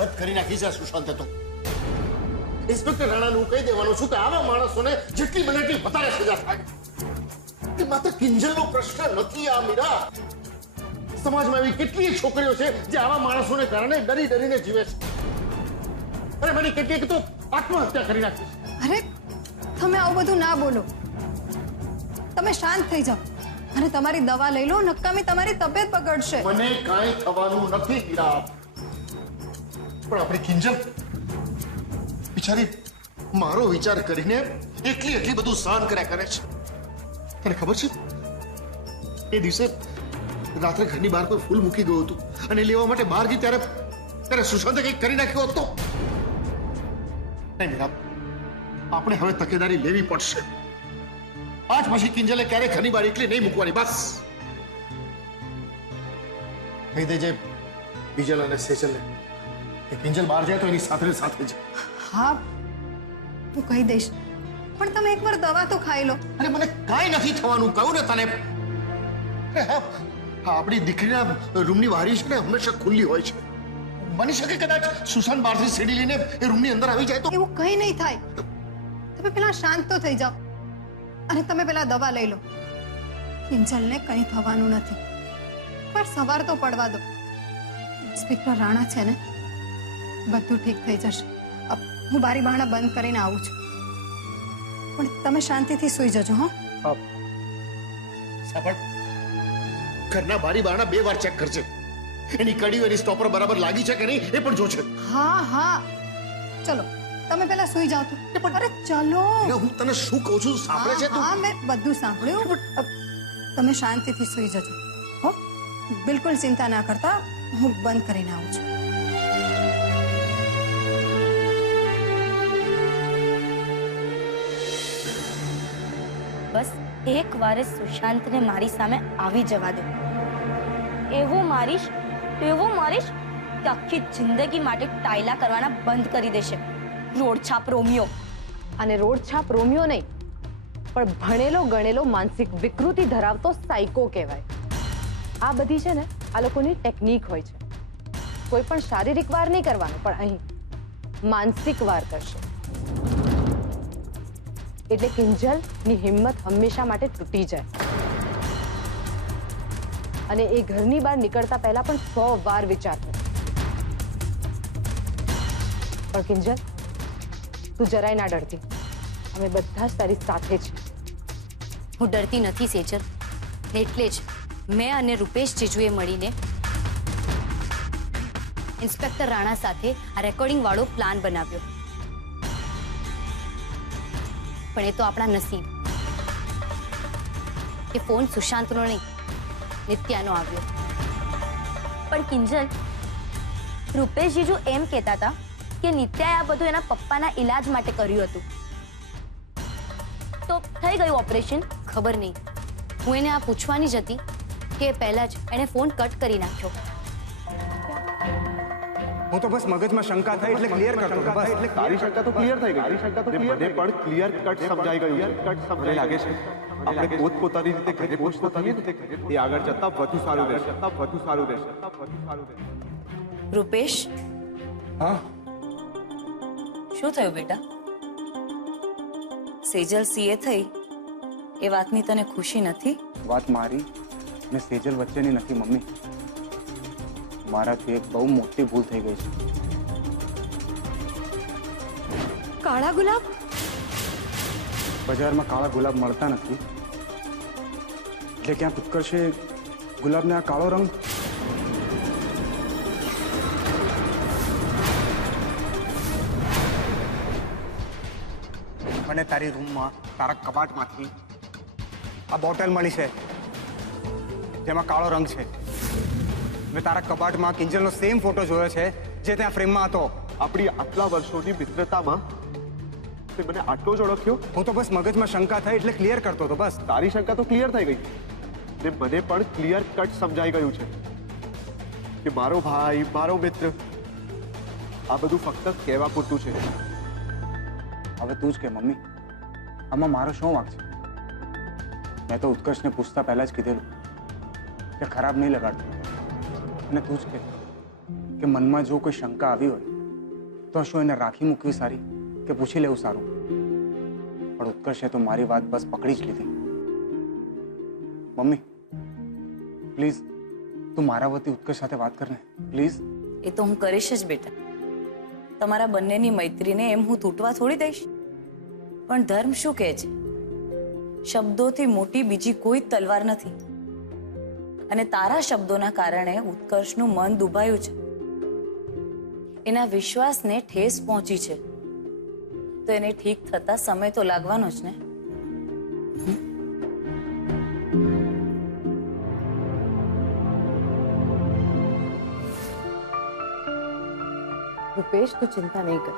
હદ કરી નાખી છે સુશાંતે તો. ઇન્સ્પેક્ટર રાણાનું કહી દેવાનું છું કે આવા માણસોને જેટલી બને એટલી વધારે સજા થાય. એ માત્ર કિંજલનો પ્રશ્ન નથી આ મીરા. સમાજમાં એવી કેટલીય છોકરીઓ છે જે આવા માણસોને કારણે ડરી ડરીને જીવે છે. અરે મારી કેટલીક તો આત્મહત્યા કરી નાખી છે. અરે તમે આવું બધું ના બોલો. તમે શાંત થઈ જાઓ અને તમારી દવા લઈ લો. નકામી તમારી તબિયત બગડશે. મને કાંઈ થવાનું નથી મીરા. પણ આપણી કિંજલ બિચારી મારો વિચાર કરીને એટલી બધું સહન કર્યા કરે છે. તને ખબર છે એ દિવસે રાત્રે ઘરની બહાર કોઈ ફૂલ મૂકી ગયું હતું અને લેવા માટે બહાર ગઈ ત્યારે સુશાંતે કંઈક કરી નાખ્યો હતો. નહીં મીરા, આપણે હવે તકેદારી લેવી પડશે. આજ પછી કિંજલે ક્યારેય ઘરની બહાર એકલી નહીં મૂકવાની. બસ કહી દેજે બીજલ અને સેજલને કે કિંજલ બહાર જાય તો એની સાથે સાથે જ. હા હું કહી દઈશ, પણ તમે એકવાર દવા તો ખાઈ લો. અરે મને કાંઈ નથી થવાનું, કહું ને તને. આપણી દીકરીના રૂમની બારી છે ને હંમેશા ખુલ્લી હોય છે. બની શકે કદાચ સુશાંત બહારથી સીડી લઈને એ રૂમની અંદર આવી જાય તો. એવું કંઈ નહીં થાય. તમે પેલા શાંત તો થઈ જાઓ અને તમે પેલા દવા લઈ લો. કિંજલને કંઈ થવાનું નથી. પર સવાર તો પડવા દો. ઇન્સ્પેક્ટર રાણા છે ને, બધું ઠીક થઈ જશે. હું બારી બારણા બંધ કરીને આવું છું, પણ તમે શાંતિથી સૂઈ જજો. હા સાંભળ, ઘરના બારી બારણા 2 વાર ચેક કરજે. એની કડીઓ એની સ્ટોપર બરાબર લાગી છે કે નહીં એ પણ જોજે. હા ચલો તમે પેલા સૂઈ જાઓ તો. અરે ચલો. હું તને શું કહું છું સાંભળે છે તું? હા મેં બધું સાંભળ્યું. તમે શાંતિથી સૂઈ જજો. હો, બિલકુલ ચિંતા ના કરતા. હું બંધ કરીને આવું છું. બસ એક વારે સુશાંતને મારી સામે આવી જવા દો. એવું મારીશ કે આખી જિંદગી માટે ટાયલા કરવાના બંધ કરી દેશે. રોડછાપ રોમિયો. અને રોડછાપ રોમિયો નહીં, પણ ભણેલો ગણેલો માનસિક વિકૃતિ ધરાવતો સાયકો કહેવાય. આ બધી છે ને આ લોકોની ટેકનિક હોય છે. કોઈ પણ શારીરિક વાર નહીં કરવાનો, પણ અહીં માનસિક વાર કરશે. એટલે કિંજલની હિંમત હંમેશા માટે તૂટી જાય અને એ ઘરની બહાર નીકળતા પહેલા પણ 100 વાર વિચાર કરે. પણ કિંજલ, તું જરાય ના ડરતી. અમે બધા જ તારી સાથે છે. હું ડરતી નથી સેજલ. એટલે જ મેં અને રૂપેશ જીજુએ મળીને ઇન્સ્પેક્ટર રાણા સાથે આ રેકોર્ડિંગ વાળો પ્લાન બનાવ્યો. પણ એ તો આપણા નસીબ કે ફોન સુશાંતનો નહીં, નિત્યાનો આવ્યો. પણ કિંજલ, રૂપેશ જીજુ એમ કહેતા હતા કે નિત્યાએ આ બધું એના પપ્પાના ઈલાજ માટે કર્યું હતું. તો થઈ ગયું ઓપરેશન? ખબર નહીં. હું એને આ પૂછવાની જ હતી કે પહેલા જ એને ફોન કટ કરી નાખ્યો. હું તો બસ મગજમાં શંકા થઈ એટલે ક્લિયર કરતો હતો. બસ એટલે તારી શંકા તો ક્લિયર થઈ ગઈ. મને પણ ક્લિયર કટ સમજાઈ ગયું છે. મને લાગે છે આપણે પોતપોતાની રીતે ઘરે પોતપોતાની રીતે એ આગળ જતા વધુ સારું રહેશે. રૂપેશ, હા શું થયું બેટા? સેજલ સીએ થઈ એ વાતની તને ખુશી નથી? વાત મારી ને સેજલ વચ્ચેની નથી મમ્મી. મારાથી એક બહુ મોટી ભૂલ થઈ ગઈ છે. કાળા ગુલાબ? બજારમાં કાળા ગુલાબ મળતા નથી એટલે ક્યાંક ઉત્કર્ષે ગુલાબને આ કાળો રંગ. મને તારી રૂમમાં તારા કબાટમાંથી આ બોટલ મળી છે જેમાં કાળો રંગ છે. મેં તારા કબાટમાં કિંજલનો સેમ ફોટો જોયો છે જે ત્યાં ફ્રેમમાં હતો. આપણી આટલા વર્ષોની મિત્રતામાં તે મને આટલો જ ઓળખ્યો? હું તો બસ મગજમાં શંકા થઈ એટલે ક્લિયર કરતો હતો. બસ તારી શંકા તો ક્લિયર થઈ ગઈ ને મને પણ ક્લિયર કટ સમજાઈ ગયું છે કે મારો ભાઈ, મારો મિત્ર, આ બધું ફક્ત કહેવા પૂરતું છે. હવે તું જ કે મમ્મી, આમાં મારો શું વાંક છે? મેં તો ઉત્કર્ષને પૂછતા પહેલા જ કીધેલું કે ખરાબ નહીં લગાડતો. અને તું જ કે કે મનમાં જો કોઈ શંકા આવી હોય તો શું એને રાખી મૂકવી સારી કે પૂછી લેવું સારું? પણ ઉત્કર્ષે તો મારી વાત બસ પકડી જ લીધી. મમ્મી પ્લીઝ તું મારા વતી ઉત્કર્ષ સાથે વાત કર ને પ્લીઝ. એ તો હું કરીશ જ બેટા. તમારા બંનેની મૈત્રીને એમ હું તૂટવા થોડી દઈશ. પણ ધર્મ શું કહે છે? શબ્દોથી મોટી બીજી કોઈ તલવાર નથી. અને તારા શબ્દોના કારણે ઉત્કર્ષનું મન દુભાયું છે. એના વિશ્વાસને ઠેસ પહોંચી છે. તો એને ઠીક થતા સમય તો લાગવાનો જ ને. રૂપેશ, તું ચિંતા નહીં કર.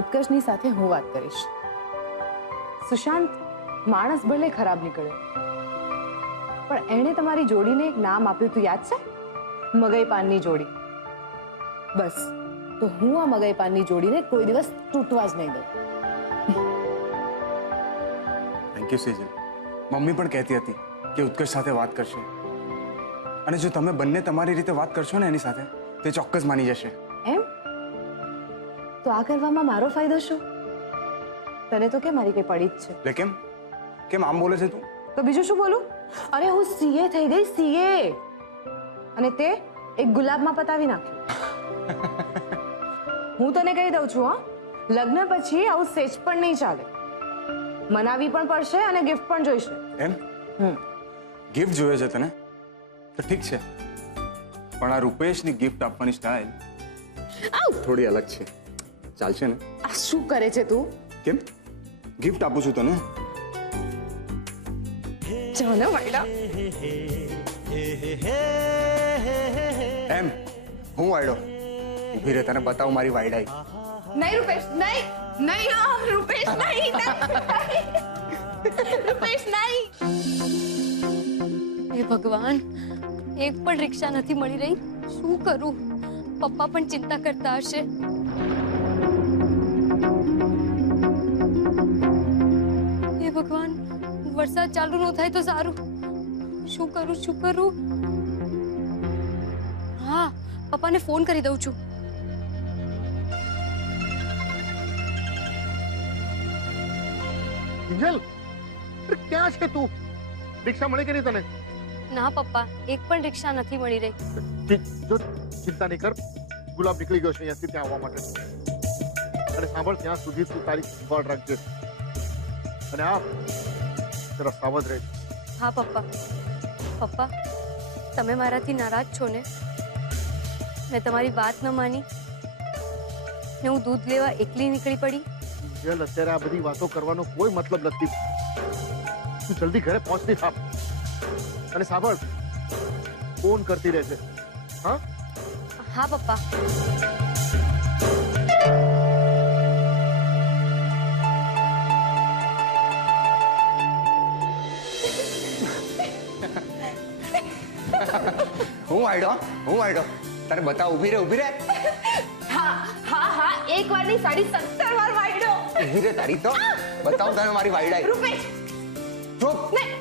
ઉત્કર્ષની સાથે હું વાત કરીશ. સુશાંત માણસ ભલે ખરાબ નીકળ્યો, પણ એણે તમારી જોડીને એક નામ આપ્યું તું, યાદ છે? મગઈ પાનની જોડી. બસ, તો હું આ મગઈ પાનની જોડીને કોઈ દિવસ તૂટવા જ નહીં દઉં. Thank you Sejal. મમ્મી પણ કહેતી હતી કે ઉત્કર્ષ સાથે વાત કરશે, અને જો તમે બંને તમારી રીતે વાત કરશો ને એની સાથે તે ચોક્કસ માની જશે. એમ? તો આ કરવામાં મારો ફાયદો શું? તને તો કે મારી કઈ પડી જ છે. એટલે કેમ કેમ આમ બોલે છે તું? તો બીજું શું બોલું? અરે હું સીએ થઈ ગઈ, સીએ. અને તે એક ગુલાબમાં પતાવી નાખ્યું. હું તને કહી દઉં છું, લગ્ન પછી આવું સેજ પણ નહીં ચાલે. મનાવી પણ પડશે અને ગિફ્ટ પણ જોઈશે. એમ? ગિફ્ટ જોઈએ છે તને? તો ઠીક છે, પણ આ રૂપેશની ગિફ્ટ આપવાની સ્ટાઇલ થોડી અલગ છે. ચાલશે ને? આ શું કરે છે તું? કેમ? ગિફ્ટ આપું છું તને. ચાલો વાયડા. એમ હું વાયડો? ઊભી રહે, તને બતાવું મારી વાયડાઈ. નહીં રૂપેશ, નહીં નહીં રૂપેશ, નહીં રૂપેશ, નહીં. હે ભગવાન, એક પણ રિક્ષા નથી મળી રહી. શું કરું? પપ્પા પણ ચિંતા કરતા હશે. હે ભગવાન, વરસાદ ચાલુ ન થાય તો સારું. શું કરું શું કરું? હા, પપ્પાને ફોન કરી દઉં છું. કિંજલ, અરે ક્યાં છે તું? રિક્ષા મળી કે નહીં તને? ના પપ્પા, એક પણ રિક્ષા નથી મળી રહી. જો ચિંતા નહીં કર, ગુલાબ નીકળી ગયો છે અહીંયાથી ત્યાં આવવા માટે. અને સાંભળ, ત્યાં સુધી તું તારી સંભાળ રાખજે. અને આ જરા સાવધ રહેજે. હા પપ્પા. પપ્પા, તમે મારાથી નારાજ છો ને? મેં તમારી વાત ન માની ને હું દૂધ લેવા એકલી નીકળી પડી. કિંજલ, અત્યારે આ બધી વાતો કરવાનો કોઈ મતલબ નથી. તું જલ્દી ઘરે પહોંચતી થાપ. અને સાંભળ, ફોન કરતી રહેજે. હા હા પપ્પા. હું વાયડો તારે બતાવ. ઊભી રહે. હા હા હા, એક વાર ની સાડી 17 વાર વાયડો. ઊભી રહે તારી તો બતાવ તને મારી વાયડાઈ. રૂપેશ, ચૂપ. નહીં